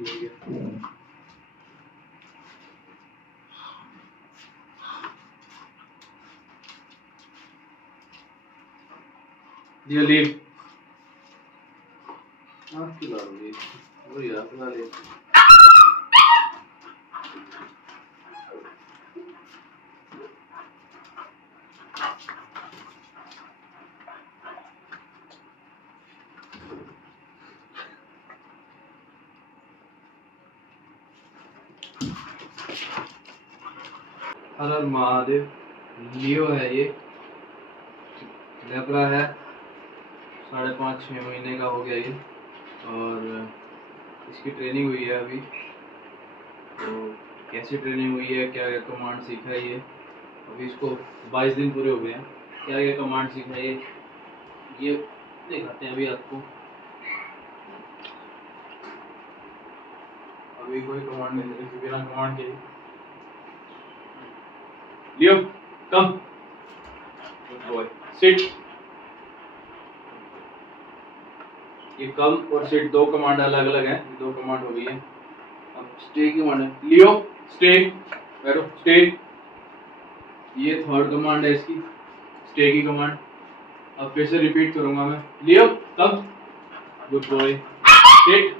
ये लीव आप क्यों ला रही हो? वो यार ला ले। हर हर महादेव। लियो है ये, लेब्रा है, 5.5-6 महीने का हो गया ये, और इसकी ट्रेनिंग हुई है अभी। तो कैसी ट्रेनिंग हुई है, क्या क्या कमांड सीखा है ये, अभी इसको 22 दिन पूरे हो गए हैं। क्या क्या कमांड सीखा है ये दिखाते हैं अभी आपको। अभी कोई कमांड नहीं दे रही, बिना कमांड के। लियो कम, गुड बॉय, सिट। ये कम और सिट दो कमांड अलग अलग हैं, दो कमांड हो गई है। अब स्टे की कमांड है, लियो स्टे, बैठो स्टे। ये थर्ड कमांड है इसकी, स्टे की कमांड। अब फिर से रिपीट करूंगा मैं, लियो कम, गुड बॉय, सिट,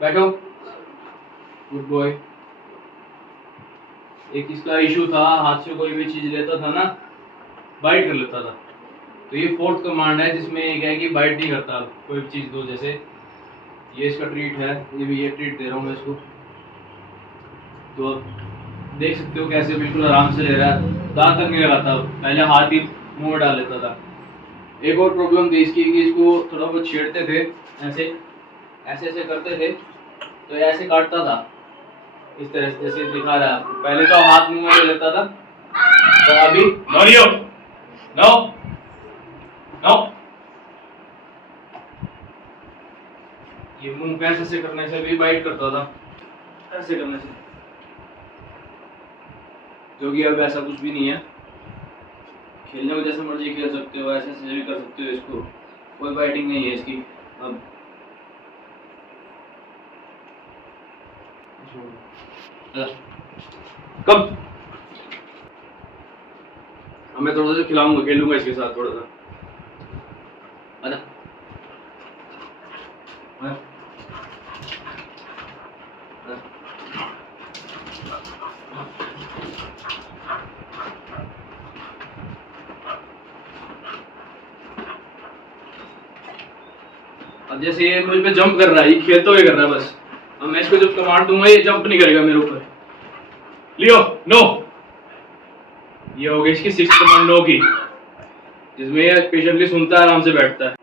बैठो, गुड बॉय। एक इसका इशू था, हाथ से कोई भी चीज लेता था ना, बाइट कर लेता था। तो ये फोर्थ कमांड है जिसमें ये क्या है कि बाइट नहीं करता। कोई भी चीज दो, जैसे ये इसका ट्रीट है, ये भी ये ट्रीट दे रहा हूँ मैं इसको। तो अब देख सकते हो कैसे बिल्कुल आराम से ले रहा है, दांत तक नहीं लगाता। पहले हाथ ही मुंह में डाल लेता था। एक और प्रॉब्लम थी इसकी कि इसको थोड़ा बहुत छेड़ते थे, ऐसे ऐसे ऐसे करते थे तो ऐसे काटता था, इस तरह से जैसे दिखा रहा है आपको। पहले तो हाथ मुंह में ले लेता था, तो अभी नो लियो, नो नो, ये मुंह पे ऐसे करने से भी बाइट करता था, ऐसे करने से। जो कि अब ऐसा कुछ भी नहीं है। खेलने को जैसे मर्जी खेल सकते हो, ऐसे ऐसे भी कर सकते हो इसको, कोई बाइटिंग नहीं है इसकी अब। कब मैं थोड़ा सा खिलाऊंगा, खेलूंगा इसके साथ थोड़ा सा। आजा अब जैसे ये मुझ पे जंप कर रहा है, ये खेलते हुए कर रहा है बस। अब मैं इसको जब कमांड दूंगा ये जंप नहीं करेगा मेरे ऊपर। लियो नो, ये हो गई इसकी 6th कमांड नो की, जिसमें ये पेशेंटली सुनता है, आराम से बैठता है।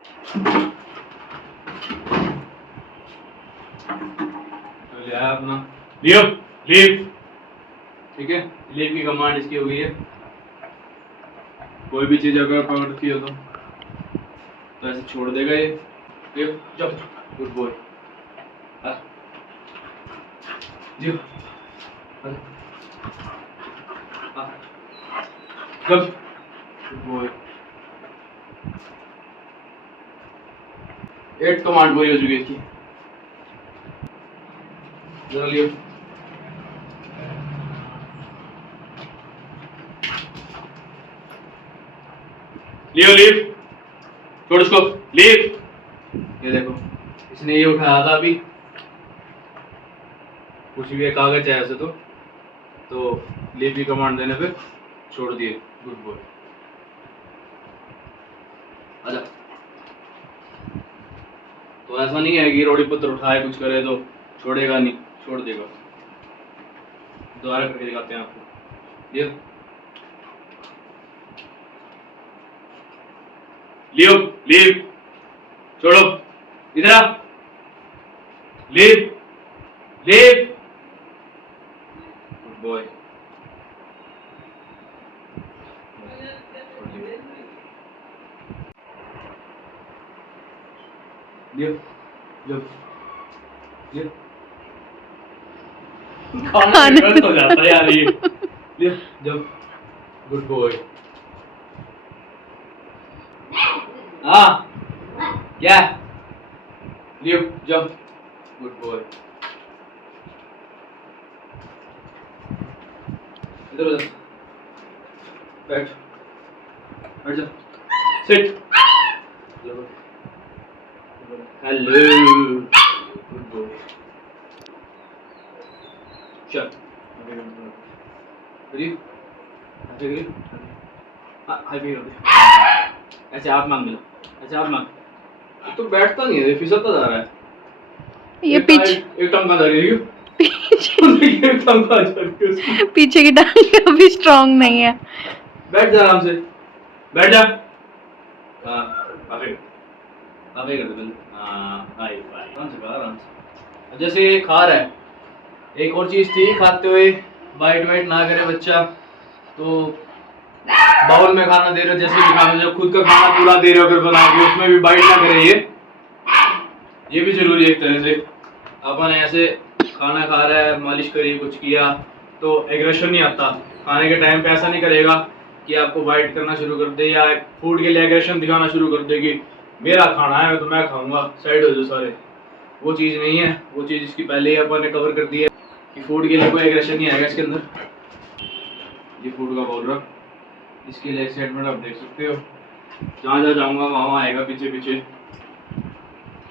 तो लिया अपना लियो लीव, ठीक है। लीव की कमांड इसकी हो गई है। कोई भी चीज अगर पकड़ती हो तो ऐसे छोड़ देगा ये। Leo jump, good boy, Leo jump, good boy. 8th command पूरी हो चुकी है इसकी। जरा लियो, लियो लीव, छोड़ इसको, लीव। ये देखो इसने ये उठाया था अभी, कुछ भी एक कागज है ऐसे तो लीव की कमांड देने पे छोड़ दिए, गुड बॉय। आजा। तो ऐसा नहीं है कि रोड़ी पत्थर उठाए कुछ करे तो छोड़ेगा नहीं, छोड़ देगा। दोबारा करके दिखाते हैं आपको। ये लियो लीव, छोड़ो, इधर आ, लीव लीव, गुड बॉय। लियो जब लियो खाने में तो जाता है यार ये। लियो जब, गुड बॉय। हाँ क्या, लियो जब, गुड बॉय। इधर हो जा, बैठ बैठ जा, सिट, हेलो, गुड बॉय, चल, करिए, ऐसे करिए, हाई पे कर दे, ऐसे हाथ मांग लो, ऐसे हाथ मांग, तो बैठता नहीं है, फिसलता जा रहा है, ये पीछे एक टांग कहाँ जा रही है, एक टांग कहाँ जा रही है उसकी? पीछे की टांग अभी स्ट्रांग नहीं है। बैठ जा आराम से, बैठ जा, हाँ, आगे कर दे पहले, हाँ, हाई फाई, आराम से खा, आराम से, जैसे ये खा रहा है, एक और चीज थी, खाते हुए बाइट वाइट ना करे बच्चा, तो बाउल में खाना दे रहे हो, जैसे भी खाना, जब खुद का खाना पूरा दे रहे हो अगर बना के, उसमें भी बाइट ना करे, ये भी जरूरी है एक तरह से। अपन ऐसे खाना खा रहा है, मालिश करी, कुछ किया, तो एग्रेशन नहीं आता, खाने के टाइम पे ऐसा नहीं करेगा कि आपको बाइट करना शुरू कर दे, या फूड के लिए एग्रेशन दिखाना शुरू कर दे कि मेरा खाना है तो मैं खाऊंगा, साइड हो जाओ सारे, वो चीज़ नहीं है, वो चीज़ इसकी पहले ही अपन ने कवर कर दी है कि फूड के लिए कोई एग्रेशन नहीं आएगा इसके अंदर। ये फूड का बाउल रहा, इसके लिए एक्साइटमेंट आप देख सकते हो, जहाँ जहाँ जाऊँगा वहाँ आएगा पीछे पीछे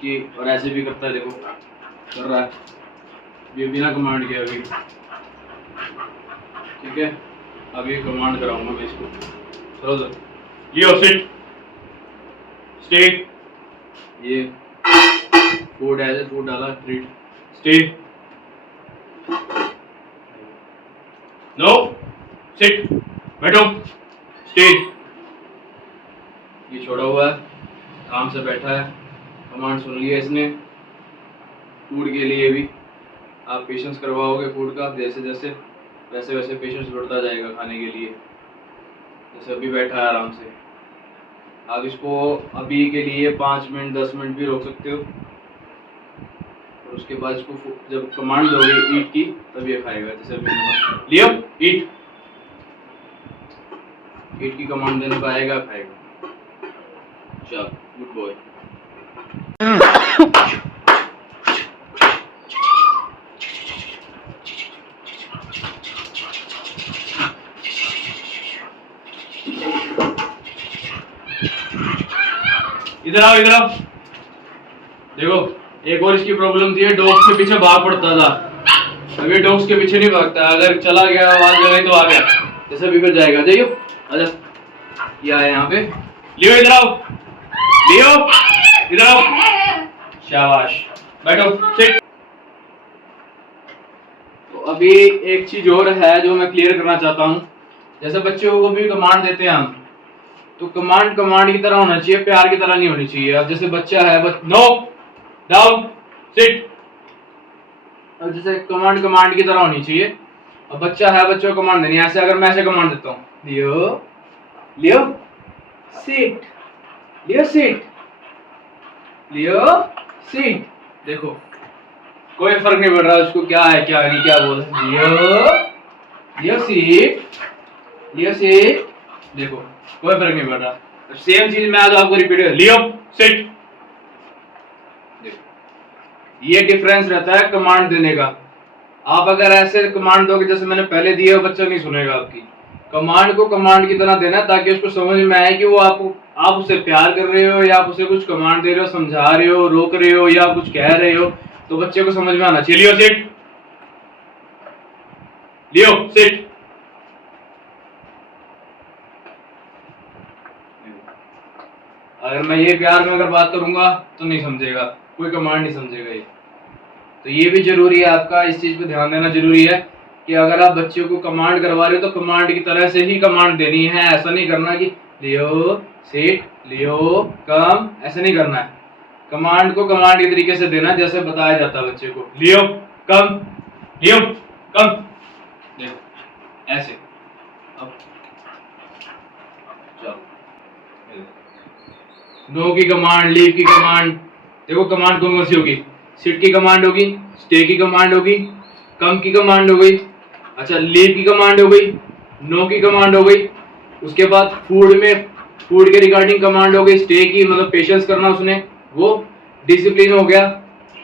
कि, और ऐसे भी करता है, देखो कर रहा है, ये बिना कमांड के अभी, ठीक है, अभी कमांड कराऊंगा मैं इसको, चलो सर, लियो सिट, स्टे, ये फूड है, फूड डाला, ट्रीट, स्टे, नो, सिट, बैठो, स्टे, ये छोड़ा हुआ है, काम से बैठा है, कमांड सुन लिया इसने, फूड के लिए भी आप पेशेंस करवाओगे फूड का, जैसे जैसे वैसे वैसे पेशेंस बढ़ता जाएगा खाने के लिए, जैसे अभी बैठा है आराम से, आप इसको अभी के लिए 5 मिनट 10 मिनट भी रोक सकते हो, और उसके बाद इसको जब कमांड दोगे ईट की, तब ये खाएगा, जैसे अभी लियो ईट, ईट की कमांड देने पर आएगा, खाएगा, चल गुड बॉय। इधर आओ, इधर आओ, देखो एक और इसकी प्रॉब्लम थी, डॉग्स के पीछे भाग पड़ता था, अभी डॉग्स के पीछे नहीं भागता, अगर चला गया आवाज लगाई तो आ गया, जैसे भी फिर जाएगा, जाइयो, आजा, ये आया यहाँ पे, लियो इधर आओ, लियो इधर आओ, शाबाश, बैठो, सिट। तो अभी एक चीज और है जो मैं क्लियर करना चाहता हूँ, जैसे बच्चों को भी कमांड देते हैं हम, तो कमांड कमांड की तरह होना चाहिए, प्यार की तरह नहीं होनी चाहिए। अब जैसे बच्चा है, नो डाउन सिट, अब जैसे कमांड कमांड की तरह होनी चाहिए, अब बच्चा है, बच्चों को कमांड देनी है, ऐसे अगर मैं ऐसे कमांड देता हूँ, लियो लियो सिट, लियो सिट, लियो सिट, देखो कोई फर्क नहीं पड़ रहा उसको क्या है क्या नहीं, क्या बोल, लियो लियो सिट, लियो सिट, देखो कोई फर्क नहीं पड़ रहा, सेम चीज मैं आज आपको रिपीट कर, लियो सिट, ये डिफरेंस रहता है कमांड देने का। आप अगर ऐसे कमांड दोगे जैसे मैंने पहले दिए, बच्चा नहीं सुनेगा आपकी, कमांड को कमांड की तरह देना ताकि उसको समझ में आए कि वो आप उसे प्यार कर रहे हो, या आप उसे कुछ कमांड दे रहे हो, समझा रहे हो, रोक रहे हो, या कुछ कह रहे हो, तो बच्चे को समझ में आना चाहिए। लियो सिट, लियो सिट, अगर मैं ये प्यार में अगर बात करूंगा तो नहीं समझेगा, कोई कमांड नहीं समझेगा ये, तो ये भी जरूरी है आपका, इस चीज पे ध्यान देना जरूरी है कि अगर आप बच्चों को कमांड करवा रहे हो तो कमांड की तरह से ही कमांड देनी है, ऐसा नहीं करना कि लियो सिट, लियो कम, ऐसे नहीं करना है, कमांड को कमांड के तरीके से देना जैसे बताया जाता है बच्चे को, लियो कम, लियो कम, देखो ऐसे, अब चलो, नो की कमांड, लीव की कमांड, देखो कमांड कौन कौन सी होगी, सिट की कमांड होगी, स्टे की कमांड होगी, कम की कमांड हो गई, अच्छा लीव की कमांड हो गई, नो की कमांड हो गई, उसके बाद फूड में फूड के रिगार्डिंग कमांड हो गई, स्टे की मतलब पेशेंस करना उसने, वो डिसिप्लिन हो गया,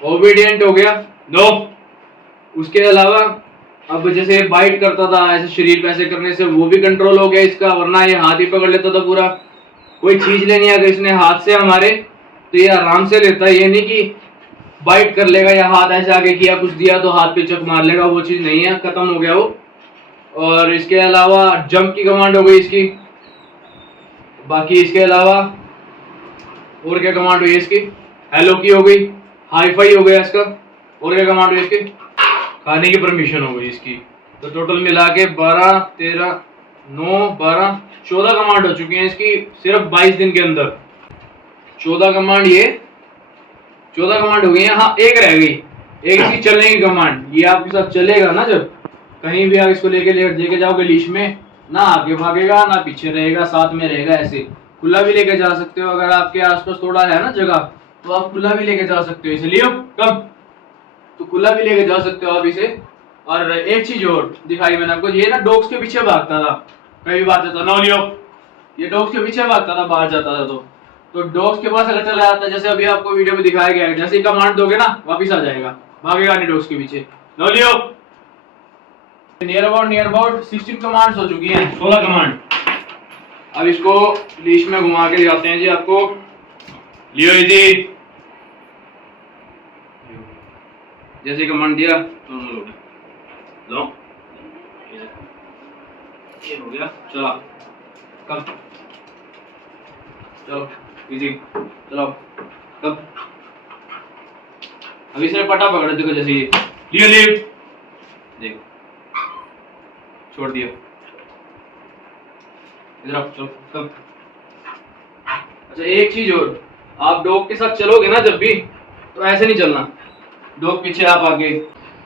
ओबीडियंट हो गया, नो, उसके अलावा अब जैसे बाइट करता था ऐसे शरीर पे ऐसे करने से वो भी कंट्रोल हो गया इसका, वरना ये हाथ ही पकड़ लेता था पूरा। कोई चीज लेनी अगर इसने हाथ से हमारे, तो ये आराम से लेता है, ये नहीं कि बाइट कर लेगा या हाथ ऐसे आगे किया कुछ दिया तो हाथ पे चक मार लेगा, वो चीज नहीं है, खत्म हो गया वो। और इसके अलावा जंप की कमांड हो गई इसकी। बाकी इसके अलावा और क्या कमांड हुई इसकी, हेलो की हो गई, हाई फाई हो गया इसका, और क्या कमांड हुई इसकी, खाने की परमिशन हो गई इसकी। तो टोटल मिला के 12 13 9 12 14 कमांड हो चुकी हैं इसकी सिर्फ 22 दिन के अंदर। 14 कमांड, ये 14 कमांड हो गई हैं। हाँ एक रह गई, एक इसकी चलने की कमांड। ये आपके साथ चलेगा ना, जब कहीं भी आप इसको लेके जाओगे लीश में, ना आगे भागेगा ना पीछे रहेगा, साथ में रहेगा। ऐसे खुला भी लेके जा सकते हो, अगर आपके आसपास थोड़ा है ना जगह तो आप खुला भी लेके जा सकते हो इसे। लियो कम, तो खुला भी लेके जा सकते हो आप इसे। और एक चीज और दिखाई मैंने आपको, ये ना डॉग्स के पीछे भागता था, कहीं बात जाता नो लियो, ये डॉग्स के पीछे भागता था बाहर जाता था। तो डॉग्स के पास अगर चला जाता है, जैसे अभी आपको वीडियो में दिखाया गया है, जैसे ही कमांड दोगे ना वापिस आ जाएगा, भागेगा नहीं डॉग्स के पीछे। No Leo. Near about 16 commands हो चुकी हैं, 16 कमांड। अब इसको लीश में घुमा के दिखाते हैं जी आपको। लियो इजी, जैसे कमांड दिया नॉर्मल हो गया, लो ये हो गया, चला कम, चलो इजी, चलो कम। अभी सिर्फ पटा पकड़ देखो, जैसे ये लियो लियो, देखो छोड़ दिया, इधर आओ, चलो कम। अच्छा एक चीज और, आप डॉग के साथ चलोगे ना जब भी, तो ऐसे नहीं चलना, डॉग पीछे आप आगे।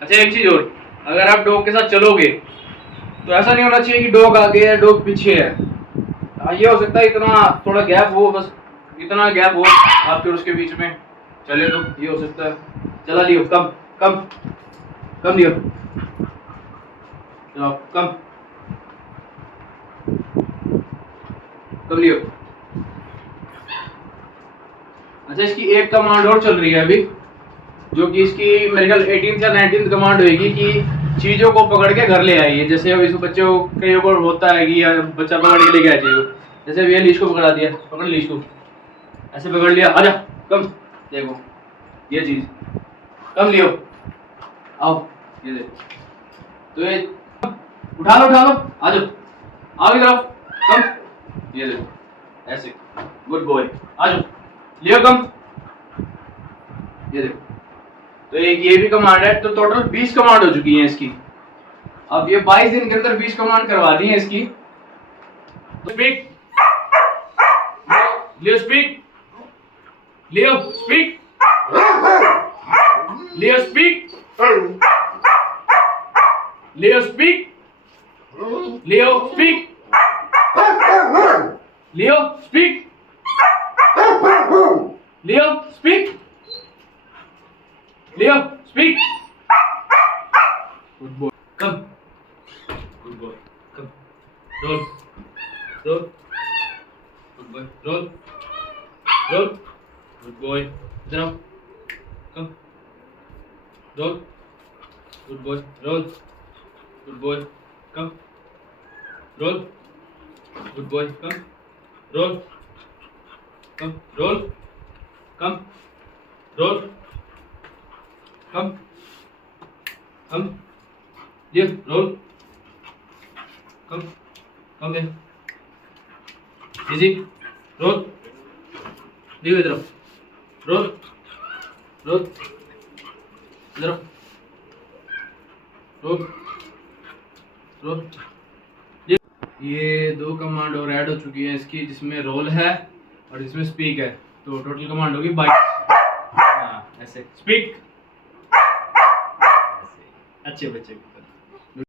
अच्छा एक चीज और, अगर आप डॉग के साथ चलोगे तो ऐसा नहीं होना चाहिए कि डॉग आगे है डॉग पीछे है। ये हो सकता है इतना थोड़ा गैप हो, बस इतना गैप हो आपके और उसके बीच में चले, तो ये हो सकता है। चला लियो कम कम कम, लियो चलो कम कम लियो। अच्छा इसकी एक कमांड और चल रही है अभी, जो कि इसकी मेरे ख्याल 18th या 19th कमांड होगी कि चीजों को पकड़ के घर ले आइए। जैसे अब इसको बच्चे को कई बार होता है कि यार बच्चा पकड़ के लेके आए चीज को, जैसे अब ये लीश को पकड़ा दिया, पकड़ लीश को, ऐसे पकड़ लिया, आजा कम, देखो ये चीज कम लियो, आओ ये देखो, तो ये उठा लो आ जाओ, आओ इधर आओ कम, ये देखो ऐसे, गुड बॉय, आ जाओ लियो कम, ये देखो। तो एक ये भी कमांड है, तो टोटल 20 कमांड हो चुकी हैं इसकी। अब ये 22 दिन के अंदर 20 कमांड करवा दी है इसकी। Speak Leo, speak Leo, speak Leo, speak Leo, speak Leo, speak Leo, speak Leo, speak Leo, speak, good boy come, good boy come, roll roll, good boy roll roll, good boy इधर आओ come, roll, good boy roll, good boy come, roll, good boy come, roll come, roll come, roll come come, ये roll come come, दे easy, roll दियो इधर, roll roll इधर, roll role. ये 2 command और add हो चुकी है इसकी, जिसमें रोल है और इसमें स्पीक है, तो टोटल कमांड होगी 22। हाँ ऐसे स्पीक, अच्छे बच्चे।